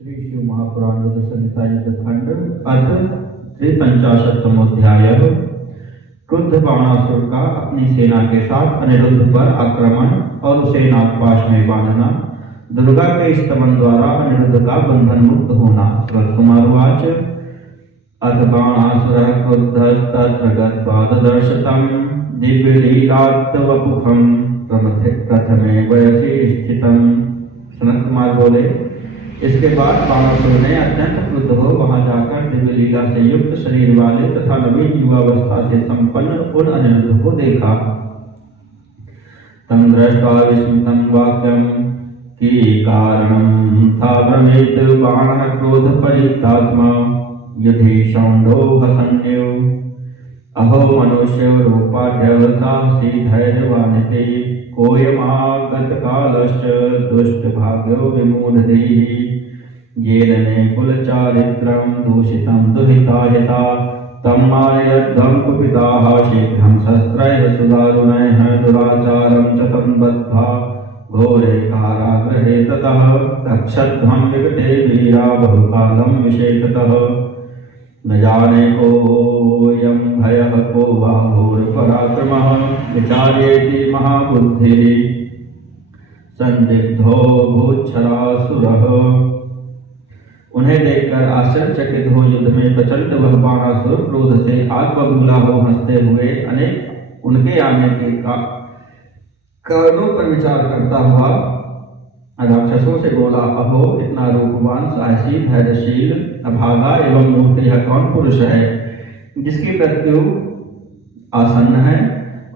श्री शिव महापुराण रुद्र संहिता युद्ध खंड अर्थ 53वां अध्याय। क्रुद्ध बाणासुर का अपनी सेना के साथ अनिरुद्ध पर आक्रमण और उसे नागपाश में बांधना, दुर्गा के स्तवन द्वारा अनिरुद्ध का बंधन मुक्त होना। श्रवण कुमार वाच अथ बाणासुरः क्रुद्धस्तत्र गत्वा ददर्शतं दिव्यलीलात्वपुखं प्रथमे वयसि स्थितं। सनत कुमार बोले, इसके बाद बाणासुर ने अत्यंत क्रुद्ध हो वहां जाकर दिव्य लीला से युक्त शरीर वाले तथा नवीन युवावस्था से संपन्न उन अनिरुद्ध को देखा। तम दृष्ट्वा विस्मितं वाक्यं कि कारणं था भ्रमेत बाणः क्रोध परितात्मा युधि शौंडो हसन्यो अहो मनुष्य रूपाढ्य साहसी धैर्यवानिते कोयमागत कालश्च दुष्ट भाग्यो विमूढ़धीः येन मे कुलचारित्रं दूषितं दुहिताहिता तं मारयध्वं कुपिताः शीघ्रं शस्त्रैः सुदारुणैः दुराचारं च तं बद्धा घोरे कारागृहे ततः रक्षध्वं विकटे वीरा बहुकालं विशेषतः न जाने कोऽयं भयः को वा घोरपराक्रमः विचार्येति महाबुद्धिः संदिग्धो भूच्छरासुरः। उन्हें देखकर आश्चर्यचकित हो युद्ध में प्रचंड वह बाणासुर क्रोध से आग बबूला हो हंसते हुए अनेक उनके आने के कारणों पर विचार करता हुआ राक्षसों से बोला, अहो इतना रूपवान साहसी धैर्यशील अभागा एवं मूर्ख यह कौन पुरुष है जिसकी मृत्यु आसन्न है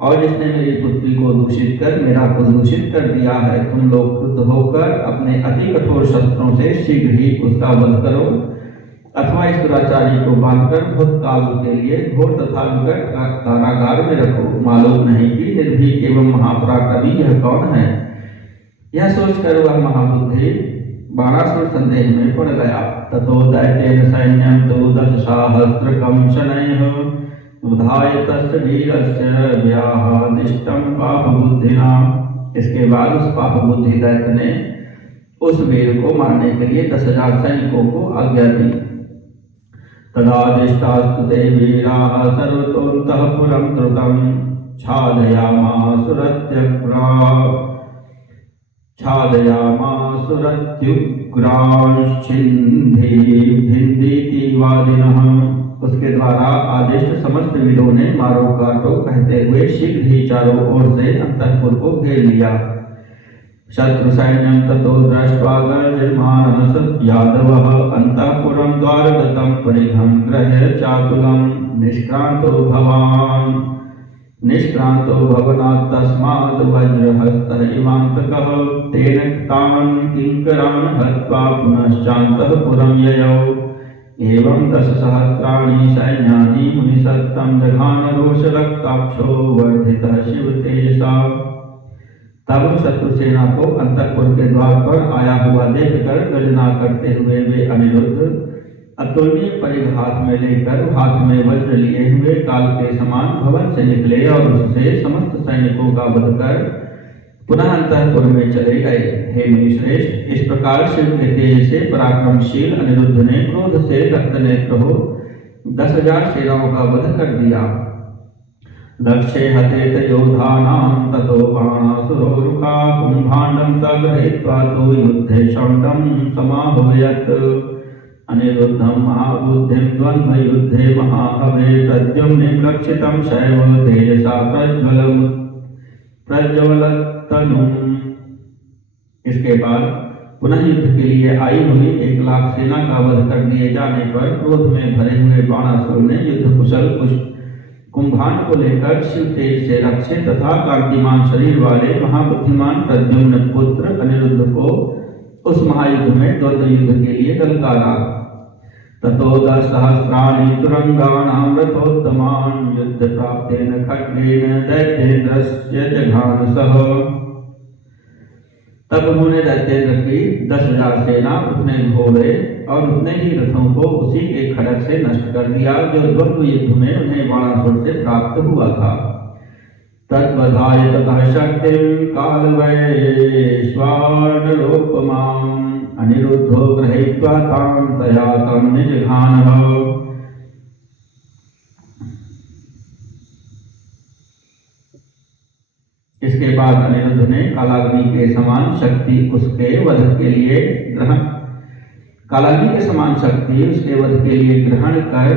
और जिसने मेरी पुत्री को दूषित कर मेरा कुल दूषित कर दिया है। तुम लोग क्रुद्ध होकर अपने अति कठोर शस्त्रों से शीघ्र ही उसका वध करो अथवा इस दुराचारी को बांधकर भूतकाल के लिए घोर तथा विकट कारागार में रखो। मालूम नहीं कि निर्भीक एवं महापराक्रमी यह कौन है। यह सोचकर वह महाबुद्धि बाणासुर संदेह में पड़ गया। ततो दैत्येन सैन्यं तु 10,000 शनैः उधाय तस्य वीरस्य व्याहदिष्टं पापबुद्धिना। इसके बाद उस पापबुद्धि दैत्य ने उस वीर को मारने के लिए 10,000 सैनिकों को आज्ञा दी। तदादिष्टास्तु ते वीराः सर्वतोऽन्तःपुरं द्रुतं छादयामासुरत्युग्रांश्छिन्धीभिन्दितिवादिनः। उसके द्वारा आदिष्ट समस्त वीरों ने मारो काटो कहते हुए शीघ्र ही चारों ओर से अंतःपुर को घेर लिया। शत्रु सैन्यं ततो दृष्ट्वा गर्जमानः यादवः अंतःपुरं द्वारगतं परिघं गृह्य चातुलं निष्क्रांतो भवनात् तस्माद् वज्रहस्तः इवान्तकः तेन तान् किंकरान् हत्वा पुनश्चान्तःपुरं ययौ। एवं 10,000 सैन्यानि मुनिसत्तं जघान रोषरक्ताक्षो वर्धितः शिव तेजसा। तब शत्रु सेना को अंतःपुर के द्वार पर आया हुआ देखकर गर्जना करते हुए वे अनिरुद्ध अतुलनीय परिघ हाथ में लेकर हाथ में वज्र लिए हुए काल के समान भवन से निकले और उससे समस्त सैनिकों का वध कर पुनः अंतःपुर में चले गए। हे मुनिश्रेष्ठ, इस प्रकार शिव के तेज से पराक्रमशील अनिरुद्ध ने क्रोध से रक्त नेत्र हो 10,000 सेनाओं का वध कर दिया। लक्ष्ये हतेत योधानां ततो बाणासुरो रुका कुंभाण्डं सगृहीत्वा तु युद्धे शौण्डं समाहूयत्। अनिरुद्धं महाबुद्धिं द्वन्द्वयुद्धे महाहवे प्रद्युम्ने लक्षितं शैव तेजसा प्रज्वलत्तनुम्। इसके बाद पुनः युद्ध के लिए आई हुई 1,00,000 सेना का वध कर दिए जाने पर क्रोध में भरे हुए बाणासुर ने युद्ध कुशल कुंभांड को लेकर शिव तेज से रक्षित तथा कांतिमान शरीर वाले महाबुद्धिमान प्रद्युम्न पुत्र अनिरुद्ध को उस महायुद्ध में द्वंद्व युद्ध के लिए ललकारा। ततो 10,000 तुरंगाणां रथोत्तमान् युद्ध प्राप्तेन खड्गेन दैत्येन्द्रस्य जघान सह। तब उन्होंने दैत्येंद्र की 10,000 सेना उतने घोड़े और उतने ही रथों को उसी के खड्ग से नष्ट कर दिया जो द्वंद्व युद्ध में उन्हें बाणासुर से प्राप्त हुआ था। तद्वधाय ततः शक्तिं कालवैश्वानरोपमां अनिरुद्धो गृहीत्वा तां तया तं निजघानः। इसके बाद अनिरुद्ध ने कालाग्नि के समान शक्ति उसके वध के लिए ग्रहण कर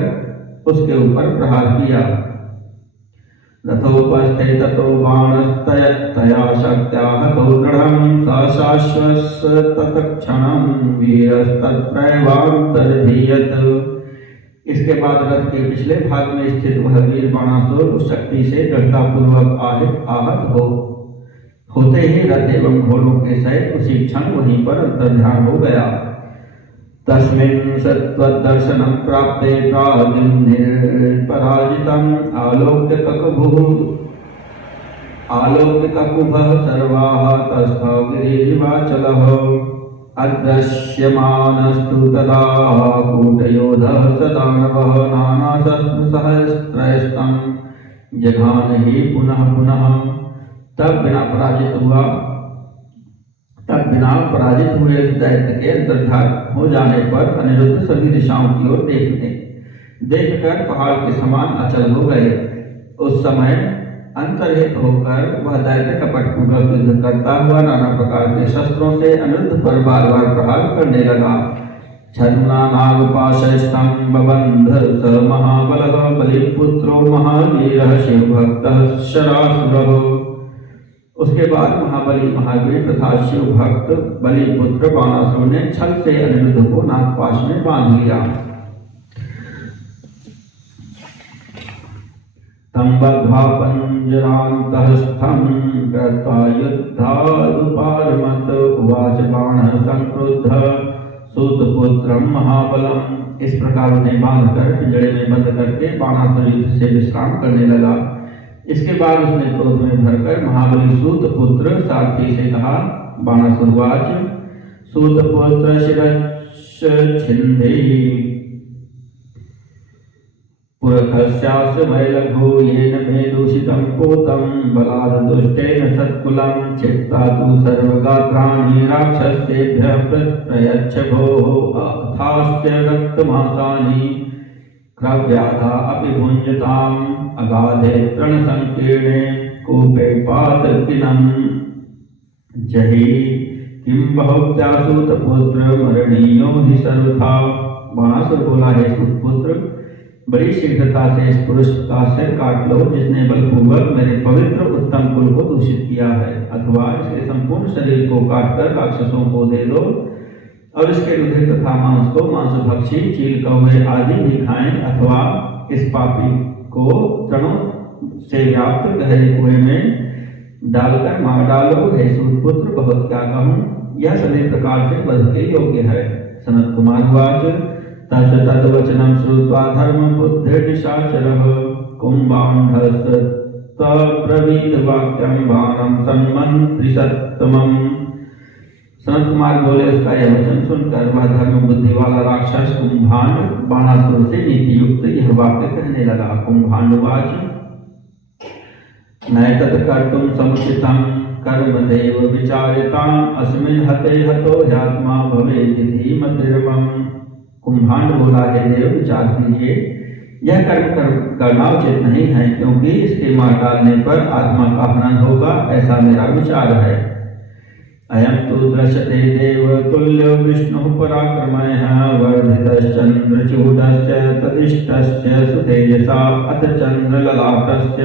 उसके ऊपर प्रहार किया। रथोपस्थे ततो बाणस्तया शक्त्या हतो दृढं सशाश्वस्य तत्क्षणं वीरस्तत्रैवान्तर्धीयत। इसके बाद रथ के पिछले भाग में स्थित वह वीर बाणासुर उस शक्ति से दृढ़तापूर्वक आहत होते ही रथ एवं घोड़ों के सहित उसी क्षण वहीं पर अंतर्ध्यान हो गया। तस्मिन् सत्त्वदर्शनं प्राप्ते प्राद्युम्निर्पराजितम् आलोक्य ककुभः सर्वाः तस्थौ गिरिवाचलः। अदृश्यमानस्तु तदा कूटयोधः सदानवः नानाशस्त्रसहस्रस्तं जघान ही पुनः पुनः। तब बिना पराजित हुए उस दैत्य के अंतर्धान हो जाने पर अनिरुद्ध सभी दिशाओं की ओर देखकर पहाड़ के समान अचल हो गए। उस समय अंतर्हित होकर वह दैत्य कपटपूर्वक युद्ध करता हुआ नाना प्रकार के शस्त्रों से अनिरुद्ध पर बार बार प्रहार करने लगा। छन्ना नागपाशस्तं बबंध स महाबलः बलिपुत्रो महावीरः शिवभक्तः शरासुरः। उसके बाद महाबली महावीर तथा शिव भक्त बलिपुत्र बाणासुर ने छल से अनिरुद्ध को नागपाश में बांध लिया। तं बद्ध्वा पञ्जरान्तस्थं कृत्वा युद्धादुपारमत उवाच बाणः संक्रुद्धः सूतपुत्रं महाबलम्। इस प्रकार उन्हें बांधकर पिंजड़े में बंद करके बाणासुर युद्ध से विश्राम करने लगा। इसके बाद उसने क्रोध में भरकर महाबली सूतपुत्र सारथी से कहा। बाणासुरवाच सूतपुत्र शिरश्छिन्दे पुरखस्यास्य वैलघो येन मे दूषितं पोतं बलाद् दुष्टेन सत्कुलं चित्ता तु सर्वगात्राणि राक्षसेभ्यः प्रयच्छ भोः अथास्य रक्तमांसानि क्रव्याधा अपि भुञ्जताम् अगाधे तृणसंकीर्णे कूपे पातकीनं जहि किं बहुत्या सूतपुत्र मरणीयो हि सर्वथा। बाणासुर बोला, हे सूतपुत्र, बड़ी शीघ्रता से इस पुरुष का सिर काट लो जिसने बलपूर्वक मेरे पवित्र उत्तम कुल को दूषित किया है, अथवा इसके संपूर्ण शरीर को काटकर राक्षसों को दे दो और इसके रुधिर तथा मांस को मांसभक्षी चील कौवे आदि भी खाएं, अथवा इस पापी को तृणों से व्याप्त गहरे कुएं में डालकर मार डालो। हे सूतपुत्र, बहुत क्या कहूँ, यह सभी प्रकार से वध के योग्य है। सनत कुमार वाच तस्य तद्वचनं श्रुत्वा धर्मबुद्धिर्निशाचरः कुम्भाण्डस्तब्रवीद वाक्यं बाणं सन्मन्त्रिसत्तमम्। सनत कुमार बोले, उसका यह वचन सुनकर वह धर्म बुद्धि वाला राक्षस कुंभांड बाणासुर से नीति युक्त यह वाक्य कहने लगा। कुंभांडवाच नैतत् कर्तुं समुचितं कर्मदेव विचार्यताम् अस्मिन् हते हतो ह्यात्मा भवेदिति मतिर्मम। कुंभांड बोला, हे देव, विचार कीजिए, यह कर्म करना उचित नहीं है, क्योंकि इसके मार डालने पर आत्मा का हनन होगा, ऐसा मेरा विचार है। अयं तु दृश्यते देव तुल्यो विष्णुः पराक्रमः वर्धितश्चन्द्रचूडस्य तदिष्टस्य सुतेजसा अथ चन्द्रललाटस्य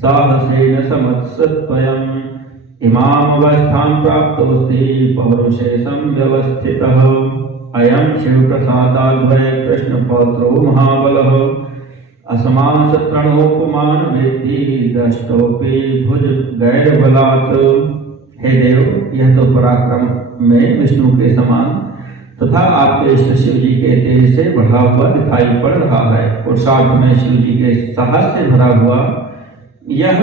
साहसेन समत्सत्वयम् इमामवस्थां प्राप्तोऽस्ति पौरुषे संव्यवस्थितः। अयं शिवप्रसादाद्वय कृष्णपौत्रो महाबलः असमान शत्रणोपमान वेत्ति दष्टोपि भुज गैरबलात्। हे देव, यह तो पराक्रम में विष्णु के समान तथा आपके इष्ट शिव जी के तेज से बढ़ा हुआ दिखाई पड़ रहा है। पुरुषार्थ में शिव जी के साहस से भरा हुआ यह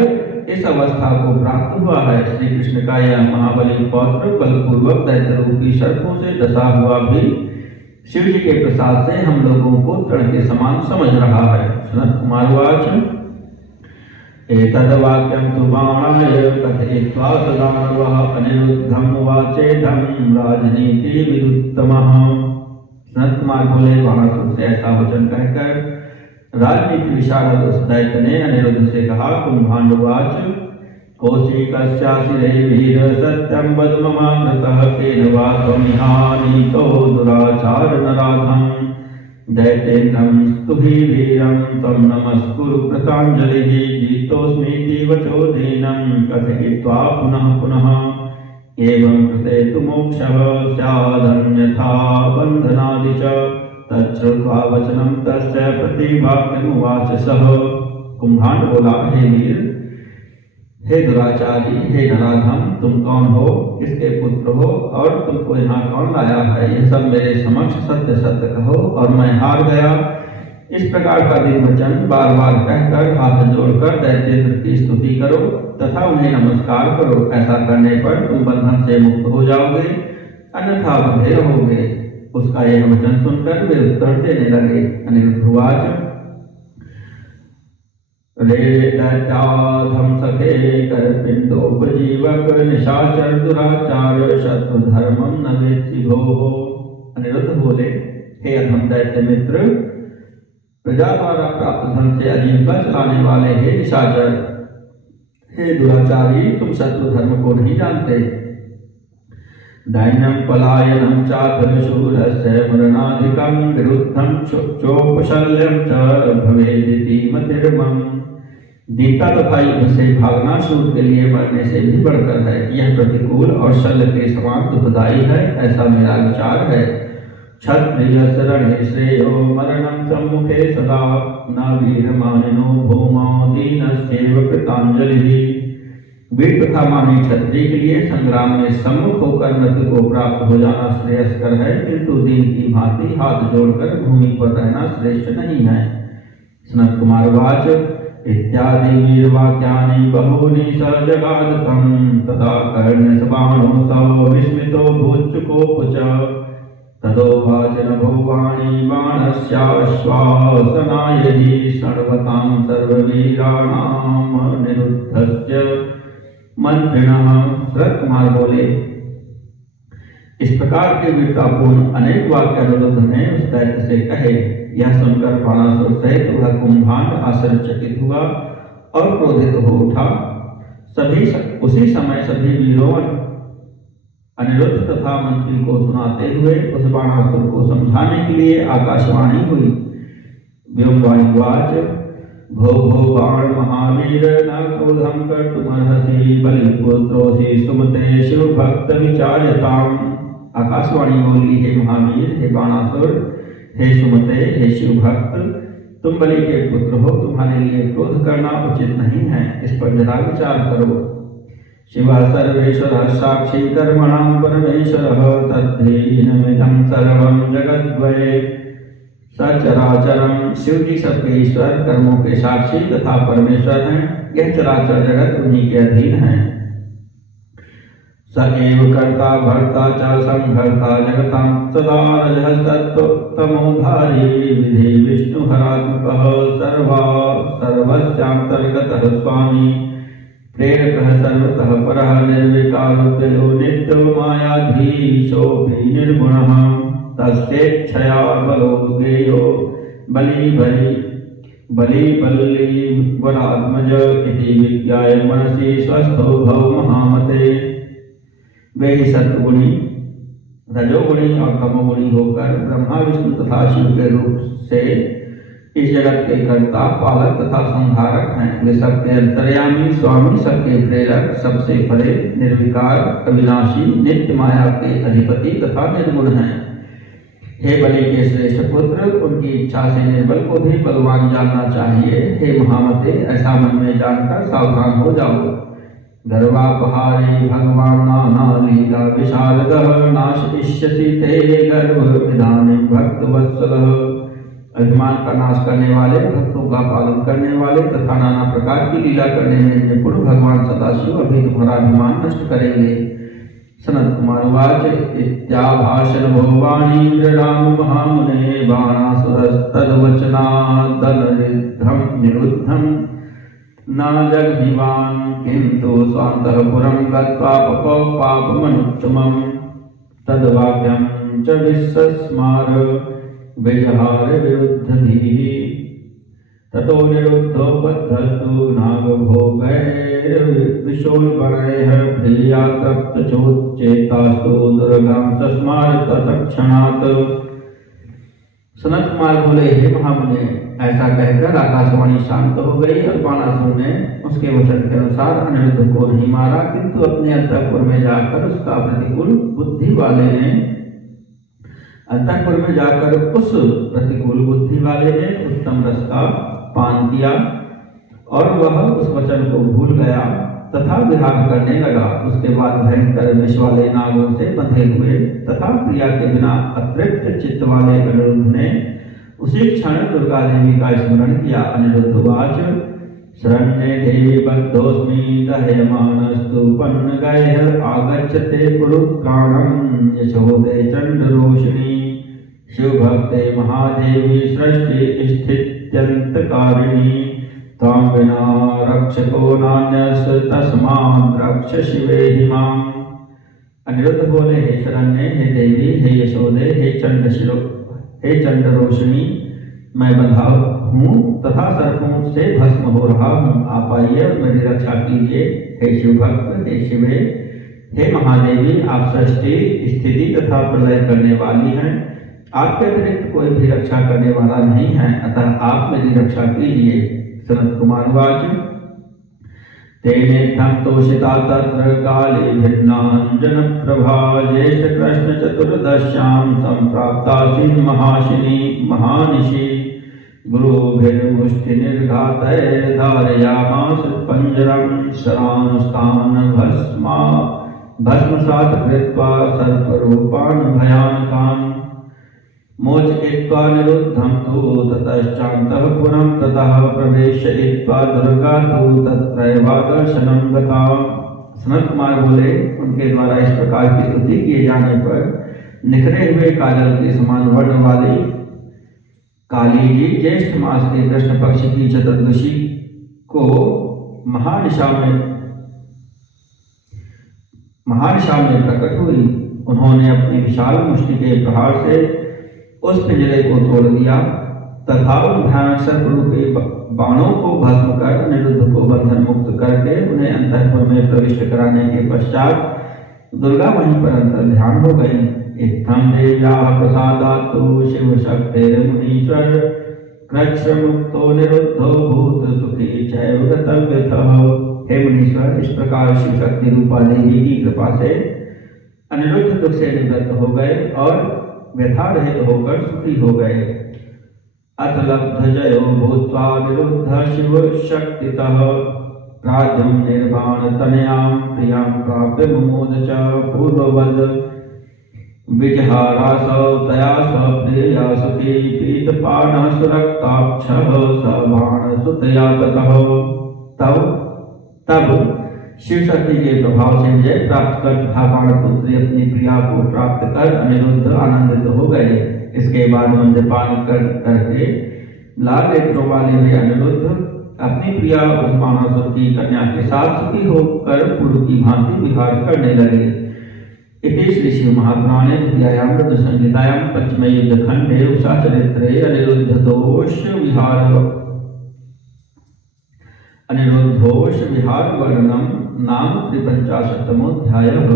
इस अवस्था को प्राप्त हुआ है। श्री कृष्ण का यह महाबली पौत्र बलपूर्वक दैत्य रूपी सर्पों से डसा हुआ भी शिव जी के प्रसाद से हम लोगों को तृण के समान समझ रहा है। सनत कुमार वाच एतद्वाक्यं तु बाणाय कथयित्वा सदानवः अनिरुद्धम् उवाचेदं राजनीतिविदुत्तमः। सनत कुमार बोले, बाणासुर से ऐसा वचन कहकर राजनीति विशारद उस दैत्य ने अनिरुद्ध से कहा, कुंभांडुवाच कौशिकस्याशिरे वीर सत्यं वद ममामृतः केन वा त्वमिहानीतो दुराचार नराधम् दैत्येन्द्रं स्तुहि वीरं त्वं नमस्कुरु कृताञ्जलिः जीतोऽस्मीति वचो दीनं कथयित्वा पुनः पुनः एवं कृते तु मोक्षः स्यादन्यथा बन्धनादि च तच्छ्रुत्वा वचनं तस्य प्रतिवाक्यमुवाच सः। कुंभांड बोला, हे वीर, हे दुराचारी, हे नराधम, तुम कौन हो, किसके पुत्र हो और तुमको यहाँ कौन लाया है? यह सब मेरे समक्ष सत्य सत्य कहो और मैं हार गया। इस प्रकार का दिन वचन बार बार कहकर हाथ जोड़कर दैत्येंद्र की स्तुति करो तथा उन्हें नमस्कार करो। ऐसा करने पर तुम बंधन से मुक्त हो जाओगे, अन्यथा बंधे रहोगे। उसका यह वचन सुनकर वे उत्तर देने लगे। अनिरुद्धवाच रे दैत्याधम सखे कर पिंडोपजीवक निशाचर दुराचार शत्रु धर्मम न वेत्सि भोः। अनिरुद्ध बोले, हे अधम दैत्य मित्र, प्रजा द्वारा प्राप्त धन से आजीविका चलाने वाले हे निशाचर, हे दुराचारी, तुम शत्रु धर्म को नहीं जानते। दैन्यं पलायनं चात्र शूरस्य मरणाधिकं विरुद्धं चोपशल्यं च भवेदिति मतिर्मम। दीनता तथा युद्ध से भागना शूर के लिए मरने से भी बढ़कर है। यह प्रतिकूल और शल्य के समान दुखदायी है, ऐसा मेरा विचार है। क्षत्रिय शरणे श्रेयो मरणं सम्मुखे सदा न वीरमानिनो भूमौ दीनस्यैव कृताञ्जलिः। वीर तथा मानी क्षत्रिय के लिए संग्राम में सम्मुख होकर मृत्यु को प्राप्त हो जाना श्रेयस्कर है, किंतु दीन की भांति हाथ जोड़कर भूमि पर रहना श्रेष्ठ नहीं है। सनत कुमार वाच इत्यादि वीरवाक्यानि बहूनि स जगादतं तदा कर्ण्यसबाणो स विस्मितो भूचुकोप च तदोवाच नभोवाणी बाणस्याश्वासनाय हि सर्वतां सर्ववीराणाम् अनिरुद्धस्य मंत्रिणः। शरद कुमार बोले, इस प्रकार के वीरतापूर्ण अनेक वाक्य अनिरुद्ध ने उस दैत्य से कहे। यह सुनकर बाणासुर सहित वह कुंभांड आश्चर्यचकित हुआ और क्रोधित हो उठा। उसी समय सभी वीरों अनिरुद्ध तथा मंत्री को सुनाते हुए उस बाणासुर को समझाने के लिए आकाशवाणी हुई। व्योमवाच भो भो बाण महावीर न क्रोधं कर्तुमर्हसि बलिपुत्रोऽसि सुमते शिव भक्त विचार्यताम्। आकाशवाणी बोली, हे महावीर, हे बाणासुर, हे सुमते, हे शिव भक्त, तुम बलि के पुत्र हो, तुम्हारे लिए क्रोध करना उचित नहीं है, इस पर जरा विचार करो। शिव सर्वेश्वरः साक्षी कर्मणां परमेश्वरः तद्धीनमिदं सर्वं जगद्वये सचराचरम। शिव जी सबके ईश्वर, कर्मों के साक्षी तथा परमेश्वर हैं। यह चराचर जगत उन्हीं के अधीन है। स एव कर्ता भर्ता च संहर्ता जगतां सदा रजः सत्त्वतमोधारी विधि विष्णुहरात्मकः सर्वस्यान्तर्गतः स्वामी प्रेरकः सर्वतः परः निर्विकारो नित्यमायाधीशोऽपि निर्गुणः तस्येच्छया बलो गेयो बलिवरात्मज इति विज्ञाय मनसि स्वस्थो भव महामते। वे ही सत्वगुणी, रजोगुणी और तमोगुणी होकर ब्रह्मा विष्णु तथा शिव के रूप से इस जगत के कर्ता, पालक तथा संहारक हैं। वे सबके अंतर्यामी, स्वामी, सबके प्रेरक, सबसे परे, निर्विकार, अविनाशी, नित्य माया के अधिपति तथा निर्गुण हैं। हे बलि के श्रेष्ठ पुत्र, उनकी इच्छा से निर्बल को भी बलवान जानना चाहिए। हे महामते, ऐसा मन में जानकर सावधान हो जाओ। गर्वापहारी भगवान नाना लीला विशारदः नाशयिष्यसि ते गर्भविधानं भक्तवत्सलः। अभिमान का नाश करने वाले, भक्तों का पालन करने वाले तथा नाना प्रकार की लीला करने में निपुण भगवान सदाशिव अभी तुम्हारा अभिमान नष्ट करेंगे। सनत कुमार वाच इत्याभाषण भोवाणी राम महामुने बाणासुरस्तद्वचनादनिरुद्धं न जगदिवान् किन्तु स्वान्तःपुरं गत्वा पपौ पापमनुत्तमम् तद्वाक्यं च विसस्मार विजहार विरुद्धधीः ततो निरुद्धो बद्धस्तु नागभोगैर्विशोल्बणैः प्रिया तप्तचोच्चेतास्तु दुर्गं सस्मार तत्क्षणात्। सनत कुमार बोले, हे महामुने, ऐसा कहकर आकाशवाणी शांत हो गई और बाणासुर ने उसके वचन के अनुसार अनिरुद्ध को नहीं मारा, किंतु अपने अंतःपुर में जाकर उसका प्रतिकूल बुद्धि वाले ने उत्तम रस का पान किया और वह उस वचन को भूल गया तथा विहार करने लगा। उसके बाद भयंकर विष वाले नागों से बंधे हुए तथा प्रिया के बिना अतृप्त चित्त वाले अनिरुद्ध ने उसी क्षण दुर्गा देवी का स्मरण किया। अनिरुद्ध वाच शरण्ये देवी बद्धोस्मि दह्यमानस्तु पन्नगैः आगच्छते पुरुत्राणं यशोदे चण्डरोषिणी शिवभक्ते महादेवी सृष्टि स्थित्यन्तकारिणी तां विना रक्षको नान्यस् तस्मात् रक्ष शिवे माम्। अनिरुद्ध बोले, हे शरण्ये, हे देवी, हे यशोदे, हे चंडरोषिणी, मैं बंधा हूँ तथा सर्पों से भस्म हो रहा हूँ, आप आइए और मेरी रक्षा कीजिए। हे शिवभक्त, हे शिवे, हे महादेवी, आप सृष्टि स्थिति तथा प्रलय करने वाली हैं, आपके अतिरिक्त कोई भी रक्षा करने वाला नहीं है, अतः आप मेरी रक्षा कीजिए। सनत कुमार वाच तेनेत्थं तोषिता तत्र काले भिन्नाञ्जन प्रभा ज्येष्ठ कृष्ण चतुर्दश्यां सम्प्राप्तासीन् महाशिनी महानिशि गुरुभिर्मुष्टिनिर्घातैर्धारयामास पंजरं शरानुस्तान् भस्मसात् कृत्वा सर्परूपान् भयानकान् मोचयित्वा निरुद्धं तु ततश्चान्तःपुरं ततः प्रवेशयित्वा दुर्गा तु तत्रैवादर्शनं गता। सनत कुमार बोले, उनके द्वारा इस प्रकार की स्तुति किए जाने पर निखरे हुए काजल के समान वर्ण वाली काली जी ज्येष्ठ मास के कृष्ण पक्ष की चतुर्दशी को महानिशा में प्रकट हुई। उन्होंने अपनी विशाल मुष्टि के प्रहार से उस पिंजरे को तोड़ दिया तथा उन भयानक सर्परूपी बाणों को भस्म कर अनिरुद्ध को बंधन मुक्त करके उन्हें अंतःपुर में प्रविष्ट कराने के पश्चात दुर्गा वहीं पर अंतर्ध्यान हो गई। इत्थं देव्याः प्रसादात्तु शिव शक्तिर्मुनीश्वर कृच्छ्रमुक्तो निरुद्धो भूत सुखी चैव गतव्यथः। हे मुनीश्वर, इस प्रकार शिव शक्ति रूपा देवी की कृपा से अनिरुद्ध दुख से निवृत्त हो गए और व्यथा रहित होकर सुखी हो गए। अथ लब्ध जयो भूत्वा निरुद्ध शिव शक्तितः प्राद्युं निर्वाण तनयां प्रियां प्राप्य मुमोद च पूर्ववद विजहारासौ तया स प्रिया सुखी पीतपाणः सुरक्ताक्षः स बाणसुतया ततः। तब शिव शक्ति के प्रभाव से विजय प्राप्त कर तथा बाणपुत्री अपनी प्रिया को प्राप्त कर अनिरुद्ध आनंदित हो गए। इसके बाद मद्यपान करके लाल नेत्रों वाले हुए अनिरुद्ध अपनी प्रिया उस बाणासुर की कन्या के साथ सुखी होकर पूर्व की भांति विहार करने लगे। इति श्री शिव महापुराणे द्वितीयायां रुद्र संहितायां पंचमे युद्ध खंडे उषा चरित्रे अनिरुद्धोष विहार वर्णनम नाम 53तमोऽध्यायः।